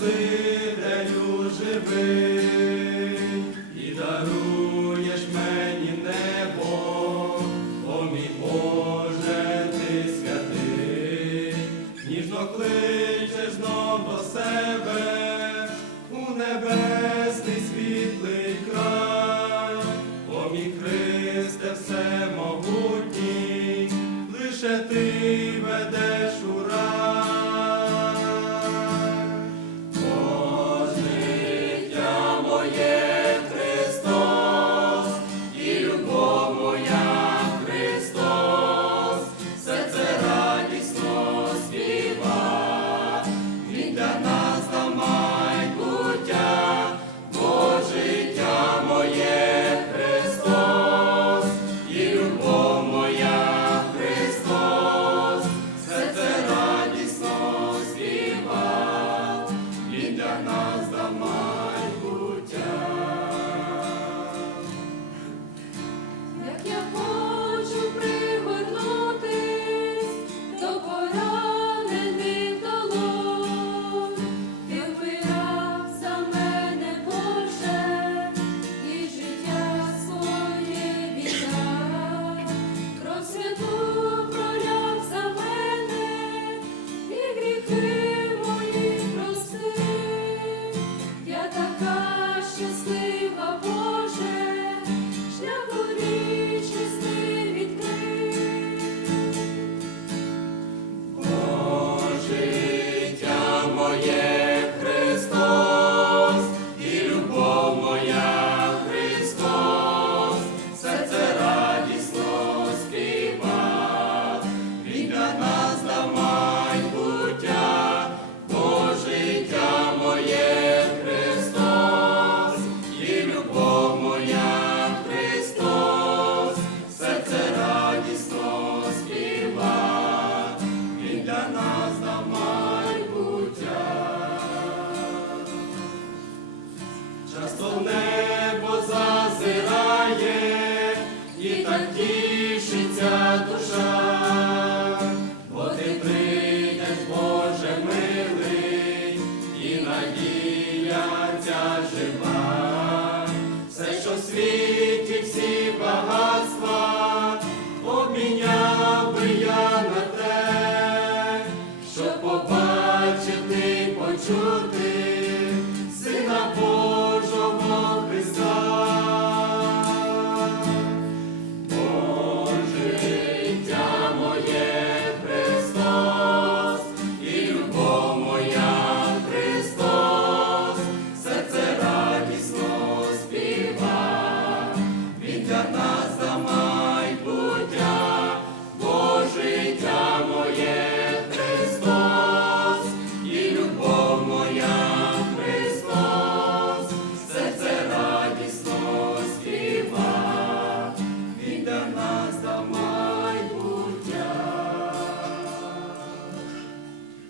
Спасителю живий, і даруєш мені небо, о мій Боже, ти святий, ніжно кличеш знов до себе у небесний світлий край, о мій Христе всемогутній, лише ти because the morning світі всі багаті.